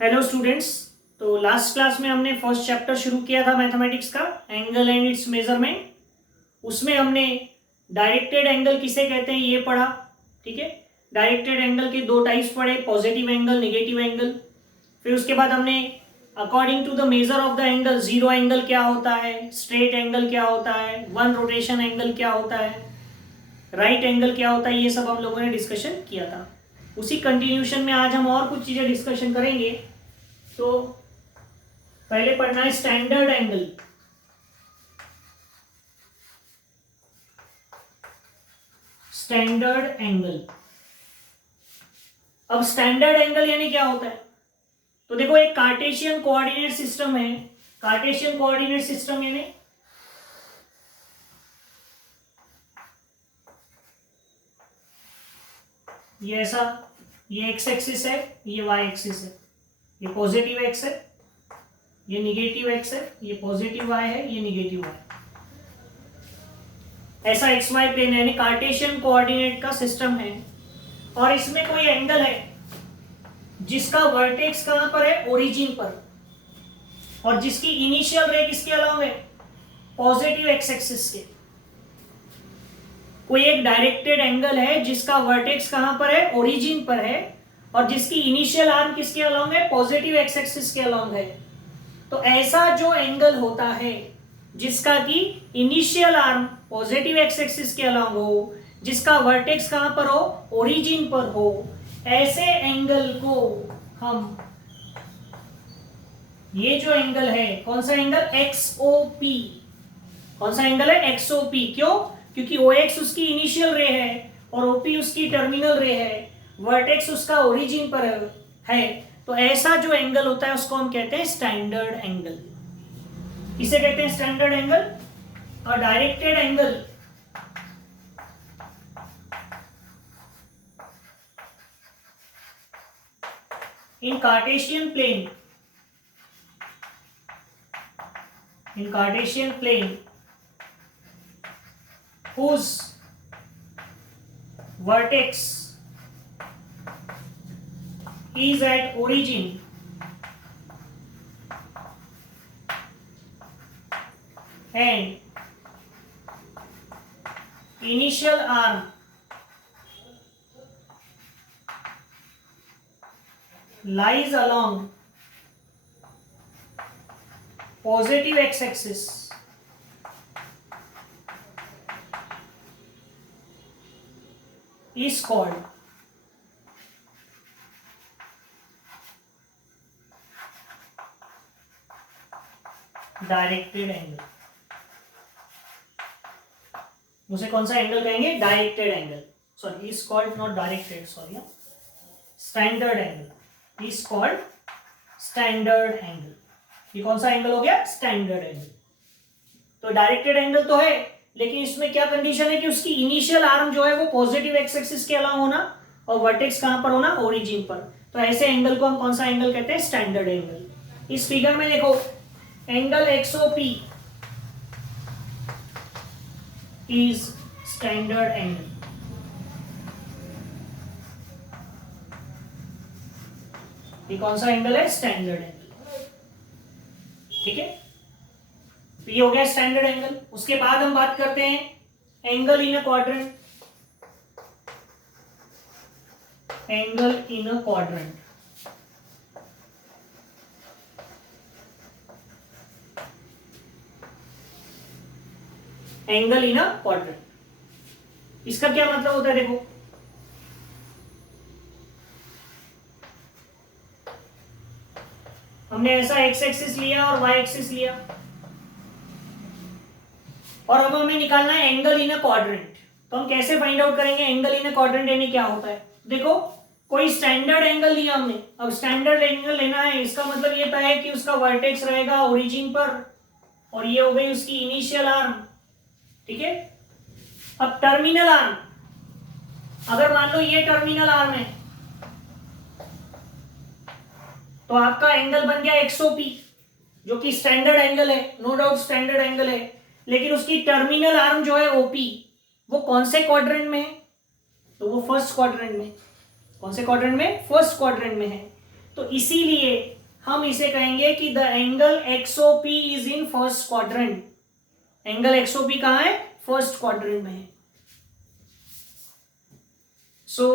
Hello students. तो last class में हमने फर्स्ट चैप्टर शुरू किया था मैथमेटिक्स का, एंगल एंड इट्स मेजरमेंट। उसमें हमने डायरेक्टेड एंगल किसे कहते हैं ये पढ़ा। ठीक है, डायरेक्टेड एंगल के दो टाइप्स पढ़े, पॉजिटिव एंगल, नेगेटिव एंगल। फिर उसके बाद हमने according to the major of the angle, zero angle क्या होता है, स्ट्रेट एंगल क्या होता है, वन रोटेशन एंगल क्या होता है, राइट एंगल क्या होता है, ये सब हम लोगों ने डिस्कशन किया था। उसी कंटिन्यूशन में आज हम और कुछ चीज़ें डिस्कशन करेंगे। तो पहले पढ़ना है स्टैंडर्ड एंगल। Standard angle. अब स्टैंडर्ड एंगल यानी क्या होता है? तो देखो, एक कार्टेशियन कोऑर्डिनेट सिस्टम है। कार्टेशियन कोऑर्डिनेट सिस्टम यानी ये ऐसा, ये एक्स एक्सिस है, ये वाई एक्सिस है, ये पॉजिटिव एक्स है, ये निगेटिव एक्स है, ये पॉजिटिव वाई है, ये निगेटिव वाई। ऐसा एक्स वाई प्लेन है, यानी कार्टेशियन कोऑर्डिनेट का सिस्टम है। और इसमें कोई एंगल है जिसका वर्टेक्स कहां पर है, ओरिजिन पर, और जिसकी इनिशियल रे किसके अलाउंग है, पॉजिटिव एक्स एक्सिस के। कोई एक डायरेक्टेड एंगल है जिसका वर्टेक्स कहां पर है, ओरिजिन पर है, और जिसकी इनिशियल आर्म किसके अलाउंग है, पॉजिटिव एक्स एक्सिस के अलाउंग है। तो ऐसा जो एंगल होता है जिसका की initial arm positive X axis के अलाउंग हो, जिसका वर्टेक्स कहां पर हो, ओरिजिन पर हो, ऐसे एंगल को हम, ये जो एंगल है, कौन सा एंगल, एक्सओपी। कौन सा एंगल है, एक्सओपी। क्यों? क्योंकि ओ एक्स उसकी इनिशियल रे है और ओपी उसकी टर्मिनल रे है, वर्टेक्स उसका ओरिजिन पर है। तो ऐसा जो एंगल होता है उसको हम कहते हैं स्टैंडर्ड एंगल। इसे कहते हैं स्टैंडर्ड एंगल। और directed angle in Cartesian plane, in Cartesian plane whose vertex is at origin and initial arm lies along positive x-axis is called directed angle. उसे कौन सा एंगल कहेंगे, directed angle. Sorry, is called, not directed, sorry, standard angle is called standard angle. ये कौन सा angle हो गया, standard angle. तो डायरेक्टेड एंगल तो है, लेकिन इसमें क्या कंडीशन है कि उसकी इनिशियल आर्म जो है वो पॉजिटिव एक्स एक्सिस के अलावा होना और वर्टेक्स कहां पर होना, ओरिजिन पर। तो ऐसे एंगल को हम कौन सा एंगल कहते हैं, स्टैंडर्ड एंगल। इस फिगर में देखो, angle XOP is standard angle. ये कौन सा एंगल है, स्टैंडर्ड एंगल। ठीक है, तो ये हो गया स्टैंडर्ड एंगल। उसके बाद हम बात करते हैं angle in a quadrant. Angle in a quadrant, angle in a quadrant, इसका क्या मतलब होता है, देखो, हमने ऐसा एक्स एक्सिस लिया और वाई एक्सिस लिया, और अब हमें निकालना है एंगल इन अ क्वाड्रेंट। तो हम कैसे फाइंड आउट करेंगे एंगल इन अ क्वाड्रेंट यानी क्या होता है? देखो, कोई स्टैंडर्ड एंगल लिया हमने, अब स्टैंडर्ड एंगल लेना है, इसका मतलब ये है कि उसका वर्टेक्स रहेगा ओरिजिन पर, और ये हो गई उसकी इनिशियल आर्म। ठीक है, अब टर्मिनल आर्म, अगर मान लो ये टर्मिनल आर्म है, तो आपका एंगल बन गया एक्सओपी, जो कि स्टैंडर्ड एंगल है, नो डाउट स्टैंडर्ड एंगल है। लेकिन उसकी टर्मिनल आर्म जो है ओपी, वो कौन से क्वाड्रेंट में है, तो वो फर्स्ट क्वाड्रेंट में। कौन से क्वाड्रेंट में, फर्स्ट क्वाड्रेंट में है। तो इसीलिए हम इसे कहेंगे कि the angle XOP is in first quadrant. Angle XOP कहां है? फर्स्ट क्वाड्रेंट में है। सो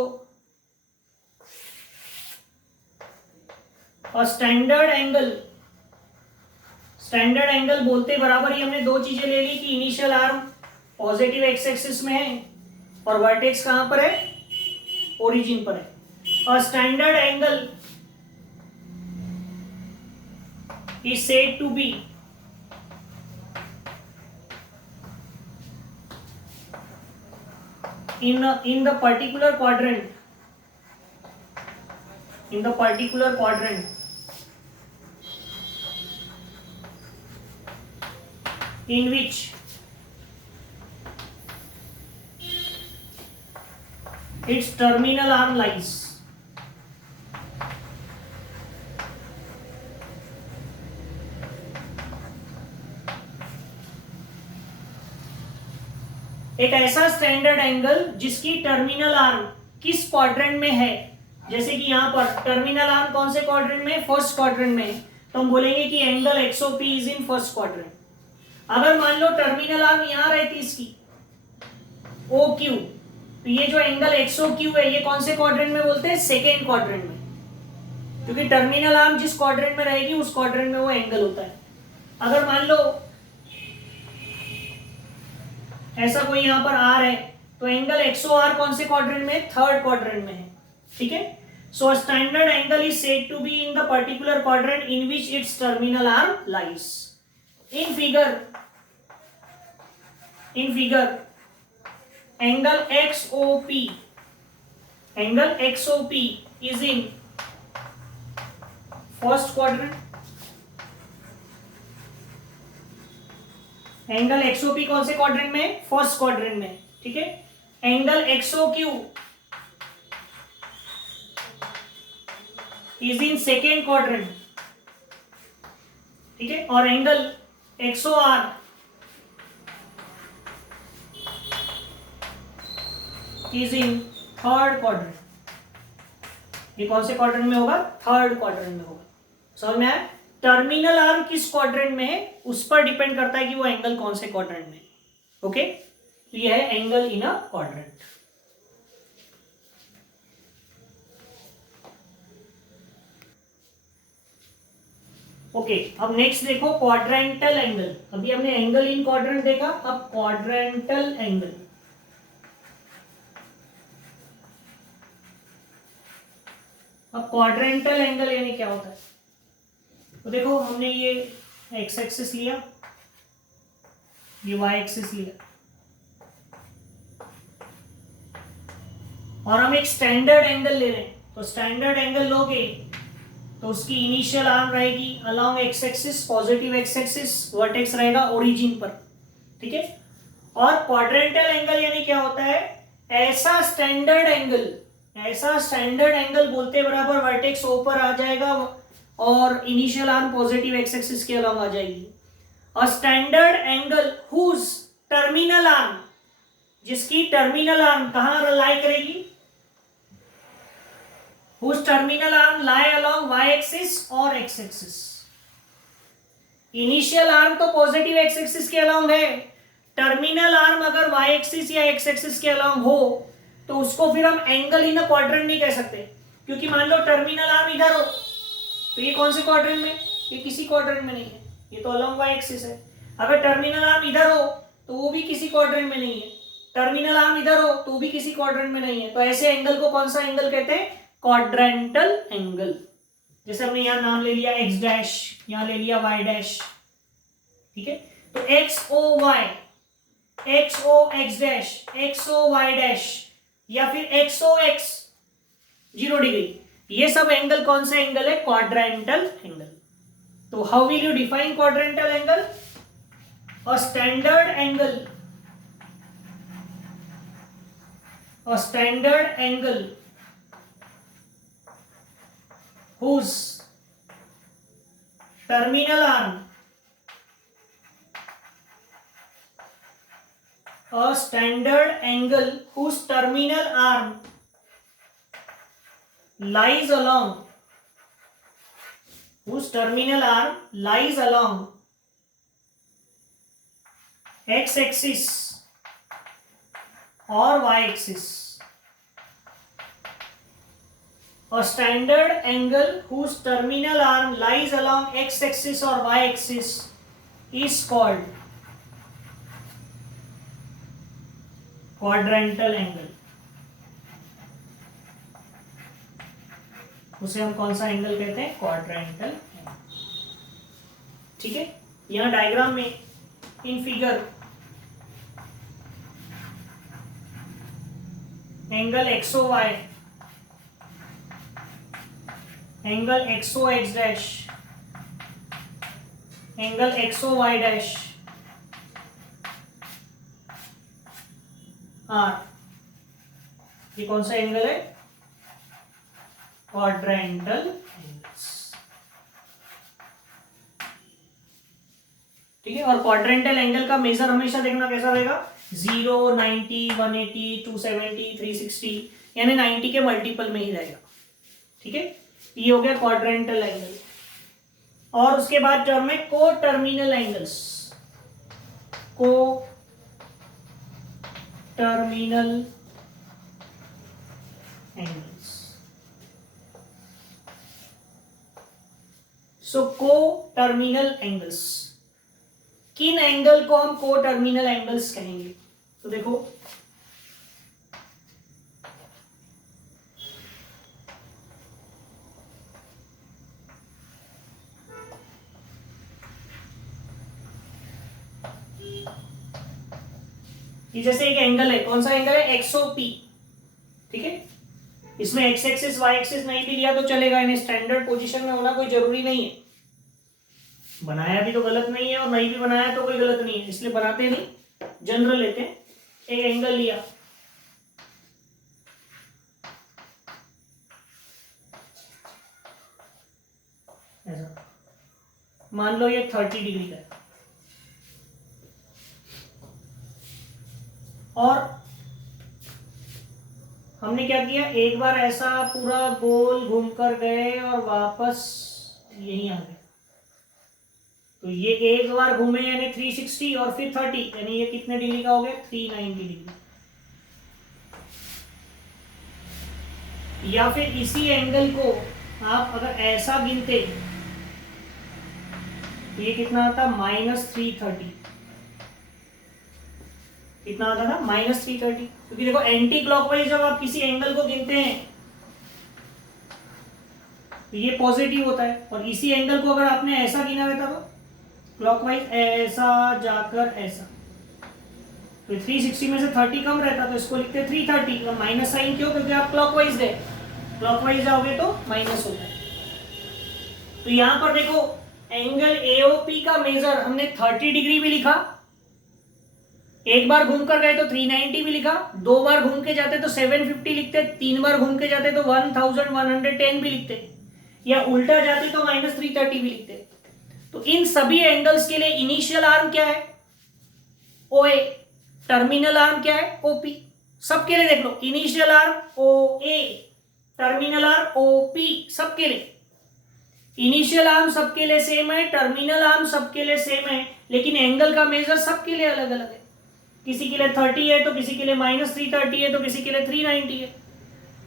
और स्टैंडर्ड एंगल बोलते बराबर ही हमने दो चीजें ले ली कि initial arm positive X axis में है और वर्टेक्स कहां पर है? ओरिजिन पर है। और standard angle is said to be in the particular quadrant in which its terminal arm lies। एक ऐसा स्टैंडर्ड एंगल जिसकी टर्मिनल आर्म किस क्वाड्रेंट में है, जैसे कि यहां पर टर्मिनल आर्म कौन से क्वाड्रेंट में? फर्स्ट क्वाड्रेंट में। तो हम बोलेंगे कि angle XOP is in first quadrant. अगर मान लो टर्मिनल आर्म यहां रहती इसकी ओ क्यू, तो ये जो एंगल एक्सओ क्यू है ये कौन से क्वाड्रेंट में बोलते हैं? सेकेंड क्वाड्रेंट में, क्योंकि टर्मिनल आर्म जिस क्वाड्रेंट में रहेगी उस क्वाड्रेंट में वो एंगल होता है। अगर मान लो ऐसा कोई यहां पर आर है तो एंगल एक्सओ आर कौन से क्वाड्रेंट में? थर्ड क्वाड्रेंट में है। ठीक है। So standard angle is said to be in the particular quadrant in which its terminal arm lies. In figure angle XOP is in first quadrant। Angle XOP कौन से quadrant में? First quadrant में। ठीक है। Angle XOQ is in second quadrant. ठीक है। और angle XOR is in third quadrant. ये कौन से क्वाड्रेंट में होगा? थर्ड क्वाड्रेंट में होगा। समझ में आया? टर्मिनल आर्म किस क्वाड्रेंट में है उस पर डिपेंड करता है कि वो एंगल कौन से क्वाड्रेंट में है। ओके। तो ये है angle in a quadrant. Okay. अब नेक्स्ट देखो क्वाड्रेंटल एंगल। अभी हमने एंगल इन क्वाड्रेंट देखा, अब क्वाड्रेंटल एंगल। अब क्वाड्रेंटल एंगल यानी क्या होता है? तो देखो हमने ये एक्स एक्सिस लिया, ये वाई एक्सिस लिया, और हम एक स्टैंडर्ड एंगल ले रहे हैं। तो स्टैंडर्ड एंगल लोगे तो उसकी इनिशियल आर्म रहेगी along x axis, positive X axis, vertex रहेगा ओरिजिन पर। ठीक है। और क्वाड्रेंटल एंगल यानी क्या होता है? ऐसा स्टैंडर्ड एंगल बोलते बराबर वर्टेक्स ऊपर आ जाएगा और initial arm positive X axis के अलोंग आ जाएगी। और standard angle whose terminal arm, जिसकी टर्मिनल आर्म कहां लाई करेगी? Whose terminal arm lie along Y axis और एक्स एक्सिस। इनिशियल आर्म तो पॉजिटिव एक्स एक्सिस के अलोंग है, टर्मिनल आर्म अगर वाई एक्सिस या एक्स एक्सिस के अलोंग हो तो उसको फिर हम एंगल इन अ क्वाड्रेंट नहीं कह सकते, क्योंकि मान लो टर्मिनल आर्म इधर हो तो ये कौन से क्वाड्रेंट में? ये किसी क्वाड्रेंट में नहीं है, ये तो अलोंग वाई एक्सिस है। अगर टर्मिनल आर्म इधर हो तो वो भी किसी क्वाड्रेंट में नहीं है, टर्मिनल आर्म इधर हो तो भी किसी क्वाड्रेंट में नहीं है। तो ऐसे एंगल को कौन सा एंगल कहते हैं? Quadrantal angle. जैसे हमने यहां नाम ले लिया एक्स डैश, यहां ले लिया वाई डैश। ठीक है। तो X O Y, X O X dash, X O Y dash, या फिर एक्स ओ एक्स 0 डिग्री, ये सब एंगल कौन सा एंगल है? Quadrantal angle. तो how will you define quadrantal angle? A standard angle whose terminal arm, a standard angle whose terminal arm lies along whose terminal arm lies along x-axis or y-axis. A standard angle whose terminal arm lies along x-axis or y-axis is called quadrantal angle. उसे हम कौन सा angle कहते हैं? Quadrantal angle. ठीक है, यहां diagram में in figure angle XO Y, angle XO X dash, angle XO Y dash R, ये कौन सा एंगल है? Quadrantal angles. ठीक है, और क्वाड्रेंटल एंगल का मेजर हमेशा देखना कैसा रहेगा? 0, 90, 180, 270, 360, यानी 90 के मल्टीपल में ही रहेगा. ठीक है, ये हो गया क्वाड्रेंटल एंगल. और उसके बाद टर्म है को टर्मिनल एंगल्स. को टर्मिनल एंगल्स. सो को टर्मिनल एंगल्स, किन एंगल को हम को टर्मिनल एंगल्स कहेंगे? तो देखो, ये जैसे एक एंगल है, कौन सा एंगल है? एक्सओपी. ठीक है, इसमें एक्स एक्सिस वाई एक्सिस नहीं भी लिया तो चलेगा, इन्हें स्टैंडर्ड पोजीशन में होना कोई जरूरी नहीं है. बनाया भी तो गलत नहीं है और नहीं भी बनाया तो कोई गलत नहीं है, इसलिए बनाते नहीं, जनरल लेते हैं. एक एंगल लिया, ऐसा मान लो ये 30 डिग्री का है, और हमने क्या किया? एक बार ऐसा पूरा गोल घूम कर गए और वापस यहीं आ गए. तो ये एक बार घूमे यानी 360 और फिर 30, यानी ये कितने डिग्री का हो गया? 390 डिग्री. या फिर इसी एंगल को आप अगर ऐसा गिनते तो ये कितना आता? -330. कितना आता था? -330. क्योंकि देखो एंटी क्लॉकवाइज जब आप किसी एंगल को गिनते हैं तो ये पॉजिटिव होता है, और इसी एंगल को अगर आपने ऐसा गिना रहता तो क्लॉकवाइज ऐसा जाकर ऐसा, तो 360 में से 30 कम रहता तो इसको लिखते 330. और माइनस साइन क्यों? क्योंकि आप क्लॉकवाइज गए, क्लॉकवाइज जाओगे तो माइनस होता है. तो यहां पर देखो एंगल एओपी का मेजर हमने 30 डिग्री भी लिखा, एक बार घूम कर गए तो 390 भी लिखा, दो बार घूम के जाते तो 750 लिखते, तीन बार घूम के जाते तो 1110 भी लिखते, या उल्टा जाते तो -330 भी लिखते. तो इन सभी एंगल्स के लिए इनिशियल आर्म क्या है? OA. टर्मिनल आर्म क्या है? OP. सबके लिए देख लो, initial arm OA, terminal arm OP. सबके लिए इनिशियल आर्म सबके लिए सेम है, टर्मिनल आर्म सबके लिए सेम है, लेकिन एंगल का मेजर सबके लिए अलग अलग है. किसी के लिए 30 है तो किसी के लिए -330 है तो किसी के लिए 390 है.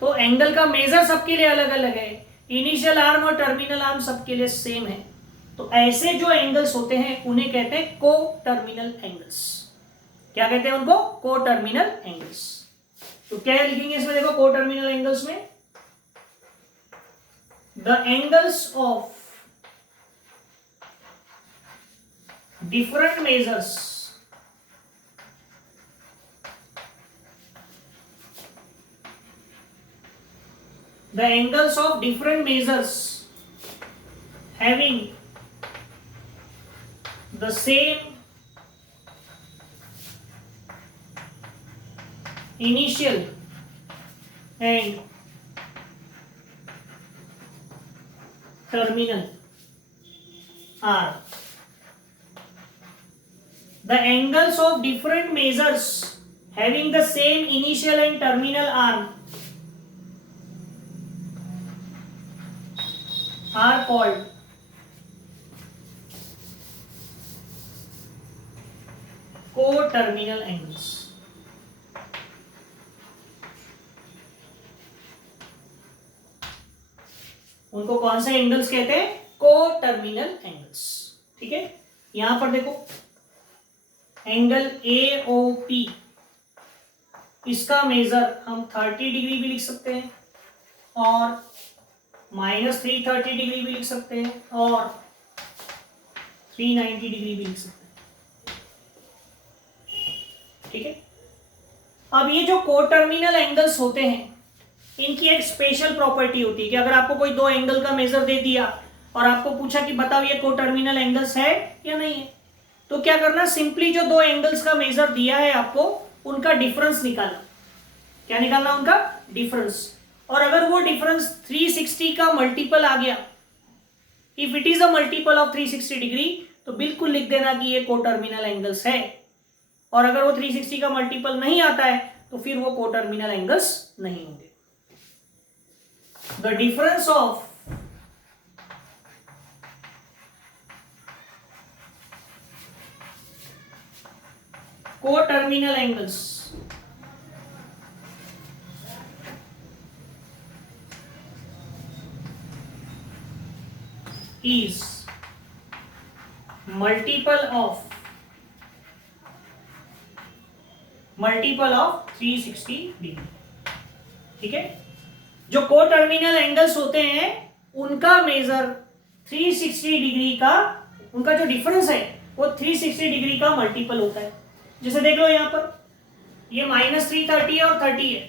तो एंगल का मेजर सबके लिए अलग अलग है, इनिशियल आर्म और टर्मिनल आर्म सबके लिए सेम है. तो ऐसे जो एंगल्स होते हैं उन्हें कहते हैं को टर्मिनल एंगल्स. क्या कहते हैं उनको? को टर्मिनल एंगल्स. तो क्या लिखेंगे इसमें? देखो को टर्मिनल एंगल्स में the angles of different measures the angles of different measures having the same initial and terminal are the angles of different measures having the same initial and terminal arm are called coterminal angles. उनको कौन से angles कहते हैं? Coterminal angles. ठीक है, यहां पर देखो एंगल AOP, इसका मेजर हम 30 डिग्री भी लिख सकते हैं और -330 डिग्री भी लिख सकते हैं और 390 डिग्री भी लिख सकते हैं। ठीक है, अब ये जो कोटर्मिनल एंगल्स होते हैं इनकी एक स्पेशल प्रॉपर्टी होती है कि अगर आपको कोई दो एंगल का मेजर दे दिया और आपको पूछा कि बताओ ये कोटर्मिनल एंगल्स है या नहीं है, तो क्या करना, सिंपली जो दो एंगल्स का मेजर दिया है आपको उनका डिफरेंस निकालना। क्या निकालना? उनका डिफरेंस। और अगर वो डिफरेंस 360 का मल्टीपल आ गया, if it is a multiple of 360 degree, तो बिल्कुल लिख देना कि ये कोटर्मिनल एंगल्स है। और अगर वो 360 का मल्टीपल नहीं आता है तो फिर वो कोटर्मिनल एंगल्स नहीं होंगे। The difference of coterminal angles is multiple of 360 degree. ठीक है, जो कोटर्मिनल एंगल्स होते हैं उनका मेजर 360 डिग्री का, उनका जो डिफरेंस है वो 360 डिग्री का मल्टीपल होता है। जैसे देख लो यहां पर ये -330 और 30 है,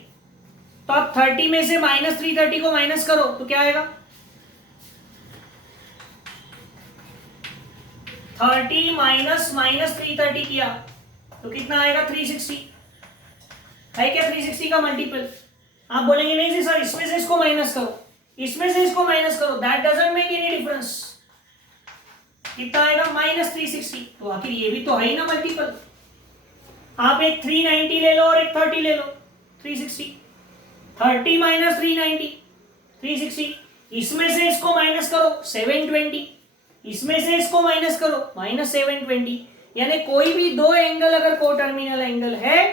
तो आप 30 में से -330 को माइनस करो तो क्या आएगा? 30 माइनस -330 किया तो कितना आएगा? 360 है क्या? 360 का मल्टीपल। आप बोलेंगे नहीं जी सर, इसमें से इसको माइनस करो, इसमें से इसको माइनस करो, that doesn't make any difference. कितना आएगा? -360। तो आखिर ये भी तो है ही ना मल्टीपल। आप एक 390 ले लो और एक 30 ले लो, 360। 30 माइनस 390 360, इसमें से इसको माइनस करो 720, इसमें से इसको माइनस करो -720। यानी कोई भी दो एंगल अगर कोटर्मिनल एंगल है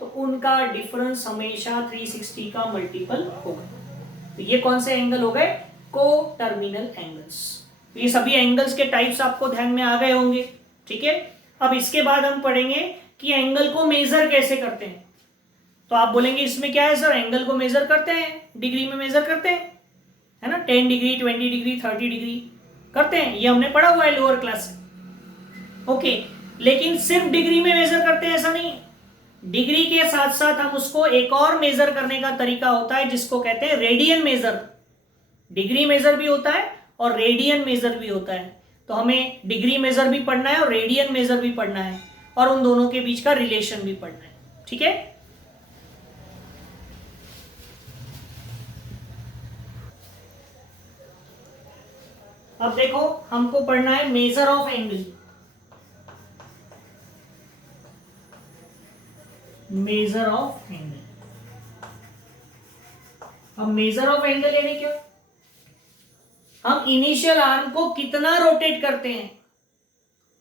तो उनका डिफरेंस हमेशा 360 का मल्टीपल होगा। तो ये कौन से एंगल हो गए? Coterminal angles. तो ये सभी एंगल्स के टाइप्स आपको ध्यान में आ गए होंगे। ठीक है, अब इसके बाद हम पढ़ेंगे कि एंगल को मेजर कैसे करते हैं। तो आप बोलेंगे इसमें क्या है सर, एंगल को मेजर करते हैं, डिग्री में मेजर करते हैं, है ना, 10 डिग्री 20 डिग्री 30 डिग्री करते हैं, ये हमने पढ़ा हुआ है लोअर क्लास में। ओके, लेकिन सिर्फ डिग्री में मेजर करते हैं ऐसा नहीं। डिग्री के साथ साथ हम उसको एक और मेजर करने का तरीका होता है जिसको कहते हैं रेडियन मेजर। डिग्री मेजर भी होता है और रेडियन मेजर भी होता है। तो हमें डिग्री मेजर भी पढ़ना है और रेडियन मेजर भी पढ़ना है और उन दोनों के बीच का रिलेशन भी पढ़ना है। ठीक है, अब देखो हमको पढ़ना है major of angle. Major of angle, अब मेजर ऑफ एंगल यानी क्या? हम इनिशियल आर्म को कितना रोटेट करते हैं,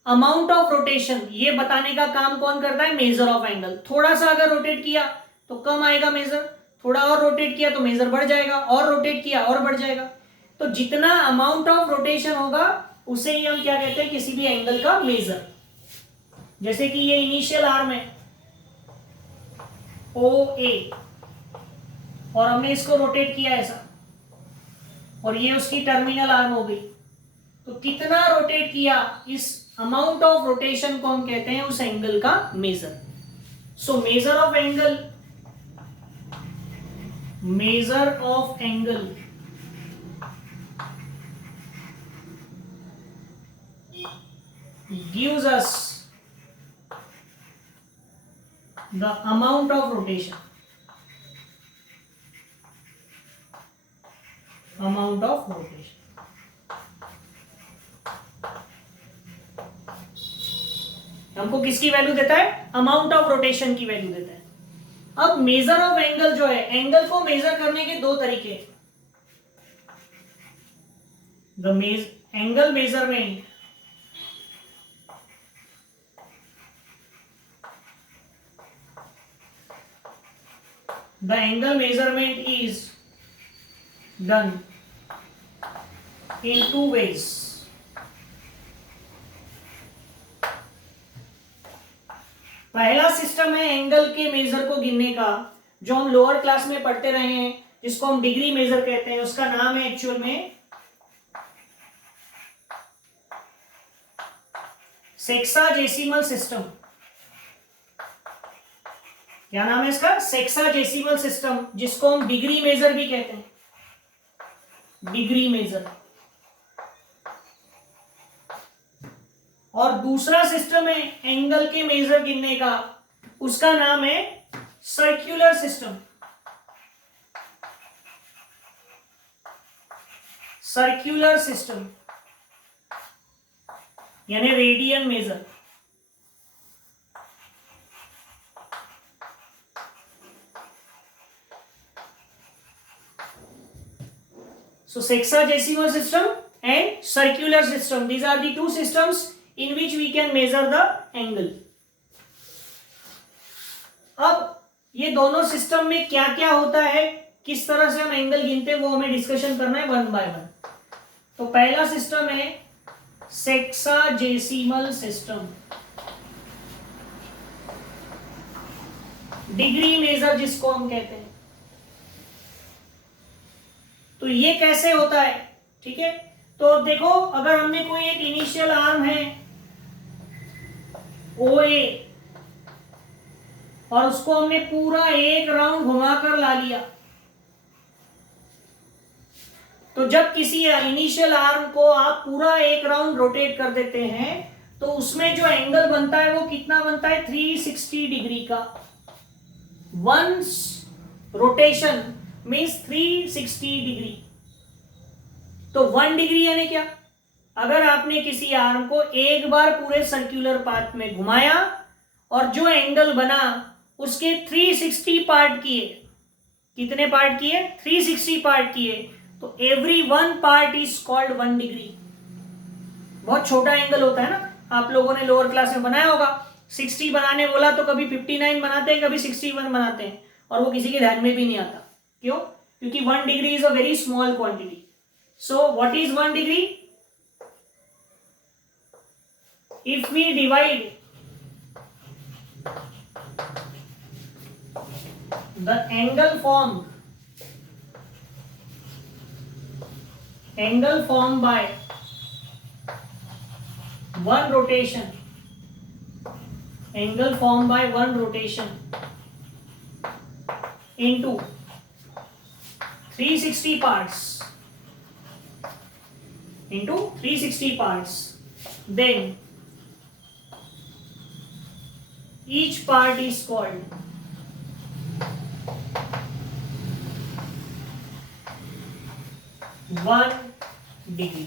अमाउंट ऑफ रोटेशन, ये बताने का काम कौन करता है? Major of angle. थोड़ा सा अगर रोटेट किया तो कम आएगा मेजर, थोड़ा और रोटेट किया तो मेजर बढ़ जाएगा, और रोटेट किया और बढ़ जाएगा। तो जितना अमाउंट ऑफ रोटेशन होगा उसे ही हम क्या कहते हैं? किसी भी एंगल का मेजर। जैसे कि ये इनिशियल आर्म है OA और हमने इसको रोटेट किया ऐसा, और ये उसकी टर्मिनल आर्म हो गई, तो कितना रोटेट किया, इस अमाउंट ऑफ रोटेशन को हम कहते हैं उस एंगल का major. So major of angle, major of angle gives us the amount of rotation, amount of rotation। हमको किसकी वैल्यू देता है? अमाउंट ऑफ रोटेशन की वैल्यू देता है। अब मेजर ऑफ एंगल जो है, एंगल को मेजर करने के दो तरीके। The angle measurement the angle measurement is done in two ways. पहला सिस्टम है एंगल के मेजर को गिनने का, जो हम लोअर क्लास में पढ़ते रहे हैं, जिसको हम डिग्री मेजर कहते हैं। उसका नाम है एक्चुअल में सेक्साजेसिमल सिस्टम। क्या नाम है इसका? सेक्साजेसिमल सिस्टम, जिसको हम डिग्री मेजर भी कहते हैं, डिग्री मेजर। और दूसरा सिस्टम है एंगल के मेजर गिनने का, उसका नाम है सर्कुलर सिस्टम, सर्कुलर सिस्टम यानी radian major. So sexagesimal system and circular system, these are the two systems in which we can measure the angle. अब ये दोनों सिस्टम में क्या क्या होता है, किस तरह से हम एंगल गिनते हैं, वो हमें डिस्कशन करना है वन बाय वन। तो पहला सिस्टम है सेक्साजेसिमल सिस्टम, डिग्री मेजर जिसको हम कहते हैं। तो ये कैसे होता है, ठीक है। तो देखो, अगर हमने कोई एक इनिशियल आर्म है OA और उसको हमने पूरा एक राउंड घुमाकर ला लिया, तो जब किसी इनिशियल आर्म को आप पूरा एक राउंड रोटेट कर देते हैं, तो उसमें जो एंगल बनता है वो कितना बनता है? 360 डिग्री का। Once rotation means 360 degree. तो 1 डिग्री यानी क्या? अगर आपने किसी आर्म को एक बार पूरे सर्कुलर पाथ में घुमाया और जो एंगल बना उसके 360 पार्ट किए, कितने पार्ट किए? 360 पार्ट किए, तो every one part is called 1 degree. बहुत छोटा एंगल होता है ना, आप लोगों ने लोअर क्लास में बनाया होगा। 60 बनाने बोला तो कभी 59 बनाते हैं, कभी 61 बनाते हैं, और वो किसी के ध्यान में भी नहीं आता। क्यों? क्योंकि 1 degree is a very small quantity. So what is 1 degree? If we divide the angle formed by one rotation, angle formed by one rotation into 360 parts, then each part is called 1 degree.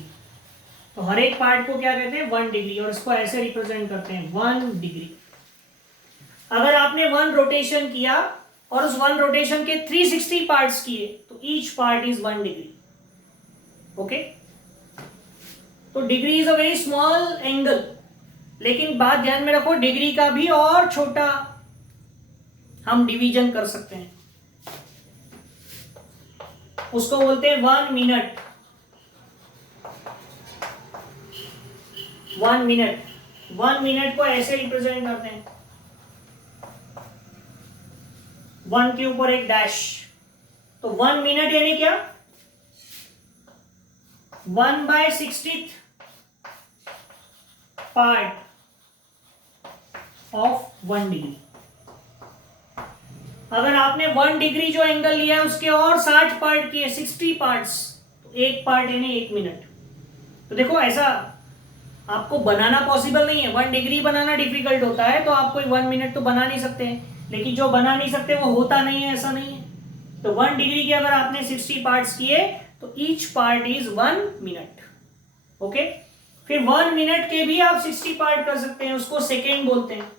तो हर एक part को क्या कहते हैं? 1 degree, और इसको ऐसे represent करते हैं 1 डिग्री। अगर आपने 1 रोटेशन किया और उस 1 रोटेशन के 360 पार्ट्स किए, तो each part is 1 degree. Okay, तो degree is a very small angle, लेकिन बात ध्यान में रखो, डिग्री का भी और छोटा हम डिवीजन कर सकते हैं, उसको बोलते हैं 1 मिनट। 1 मिनट को ऐसे रिप्रेजेंट करते हैं, 1 के ऊपर एक डैश। तो 1 मिनट यानी क्या? 1/60 पार्ट ऑफ 1 डिग्री। अगर आपने 1 डिग्री जो एंगल लिया है उसके और 60 पार्ट किए, 60 पार्ट्स, तो एक पार्ट यानी 1 मिनट। तो देखो, ऐसा आपको बनाना पॉसिबल नहीं है। 1 डिग्री बनाना डिफिकल्ट होता है, तो आप कोई 1 मिनट तो बना नहीं सकते हैं, लेकिन जो बना नहीं सकते वो होता नहीं है, ऐसा नहीं है। तो 1 डिग्री के अगर आपने 60 पार्ट्स किए, तो each part is 1 minute. Okay, फिर 1 मिनट के भी आप 60 पार्ट कर सकते हैं, उसको सेकेंड बोलते हैं।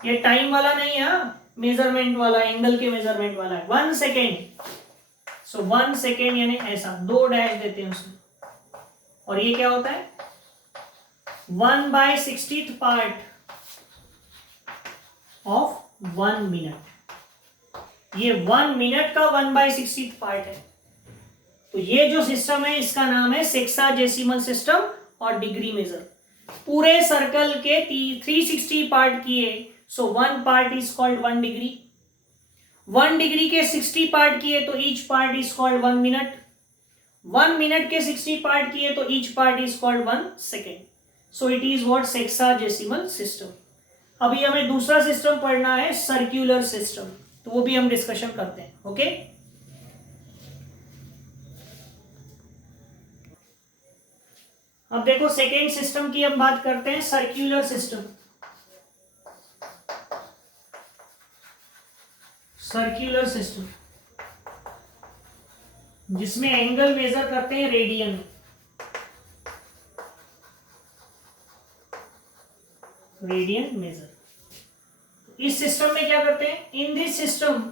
ये टाइम वाला नहीं है, मेजरमेंट वाला, एंगल के मेजरमेंट वाला है। 1 सेकेंड। सो 1 सेकेंड यानी ऐसा 2 डैश देते हैं उसमें, और ये क्या होता है? 1/60 पार्ट ऑफ 1 मिनट। ये 1 मिनट का 1/60 पार्ट है। तो ये जो सिस्टम है इसका नाम है सेक्साजेसिमल सिस्टम और डिग्री मेजर। पूरे सर्कल के 360 पार्ट किए, सो 1 part is called 1 degree. 1 degree के 60 पार्ट किए तो each part is called 1 minute. 1 minute के 60 पार्ट किए तो each part is called 1 second. So it is what sexagesimal system. अभी हमें दूसरा सिस्टम पढ़ना है, सर्क्यूलर सिस्टम, तो वो भी हम डिस्कशन करते हैं। ओके, अब देखो सेकेंड सिस्टम की हम बात करते हैं, सर्क्यूलर सिस्टम। सर्क्यूलर सिस्टम जिसमें एंगल मेजर करते हैं रेडियन। Radian major. इस सिस्टम में क्या करते हैं, in this system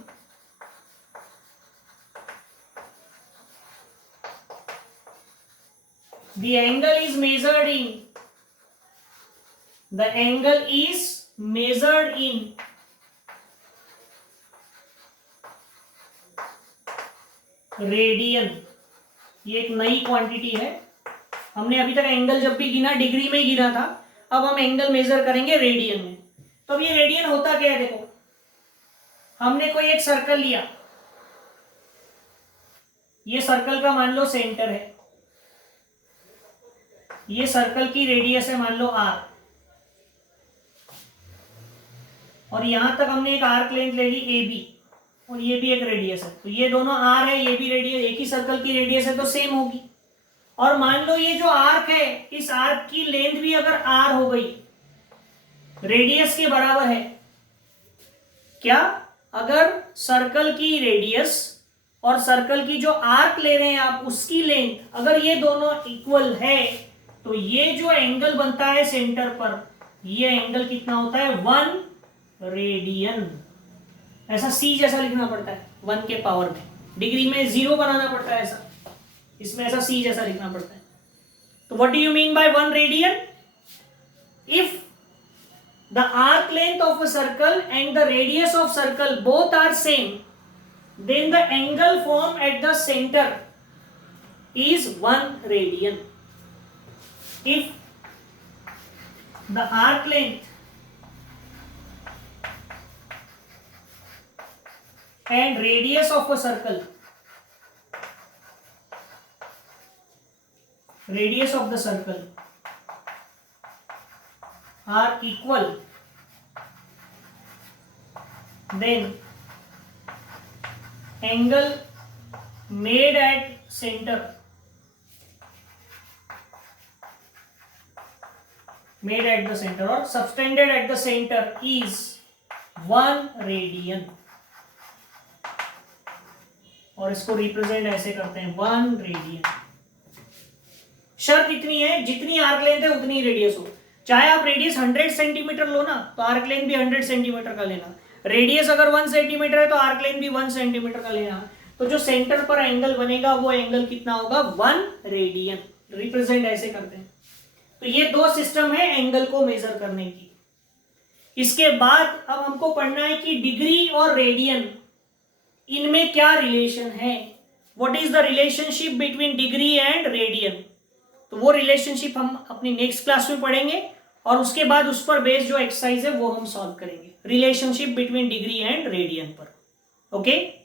the angle is measured in radian. ये एक नई क्वांटिटी है। हमने अभी तक एंगल जब भी गिना डिग्री में ही गिना था, अब हम एंगल मेजर करेंगे रेडियन में। तो अब ये रेडियन होता क्या है, देखो हमने कोई एक सर्कल लिया, ये सर्कल का मान लो सेंटर है, ये सर्कल की रेडियस है मान लो r, और यहां तक हमने एक आर्क लेंथ ले ली AB, और ये भी एक रेडियस है। तो ये दोनों r है, ये भी रेडियस, एक ही सर्कल की रेडियस है तो सेम होगी। और मान लो ये जो आर्क है, इस आर्क की लेंथ भी अगर r हो गई, रेडियस के बराबर है क्या, अगर सर्कल की रेडियस और सर्कल की जो आर्क ले रहे हैं आप उसकी लेंथ अगर ये दोनों इक्वल है, तो ये जो एंगल बनता है सेंटर पर, ये एंगल कितना होता है, 1 रेडियन। ऐसा C जैसा लिखना पड़ता है 1 के पावर में, डिग्री में 0 बनाना पड़ता है ऐसा, इसमें ऐसा C जैसा लिखना पड़ता है। तो what do you mean by 1 radian? If the arc length of a circle and the radius of circle both are same, then the angle formed at the center is 1 radian. If the arc length and radius of a circle, radius of the circle are equal, then angle made at center or subtended at the center is 1 radian। और इसको represent ऐसे करते हैं 1 radian. शर्त इतनी है, जितनी arc length है उतनी रेडियस हो। चाहे आप रेडियस 100 सेंटीमीटर लो ना, तो आर्क लेंथ भी 100 सेंटीमीटर का लेना। रेडियस अगर 1 सेंटीमीटर है तो आर्क लेंथ भी 1 सेंटीमीटर का लेना। तो जो सेंटर पर एंगल बनेगा वो एंगल कितना होगा, 1 रेडियन। रिप्रेजेंट ऐसे करते हैं। तो ये दो सिस्टम है एंगल को मेजर करने की। इसके बाद अब हमको पढ़ना है कि डिग्री और रेडियन, इनमें क्या रिलेशन है, what is the relationship between degree and radian. तो वो रिलेशनशिप हम अपनी नेक्स्ट क्लास में पढ़ेंगे, और उसके बाद उस पर बेस्ड जो एक्सरसाइज है वो हम सॉल्व करेंगे, relationship between degree and radian पर। ओके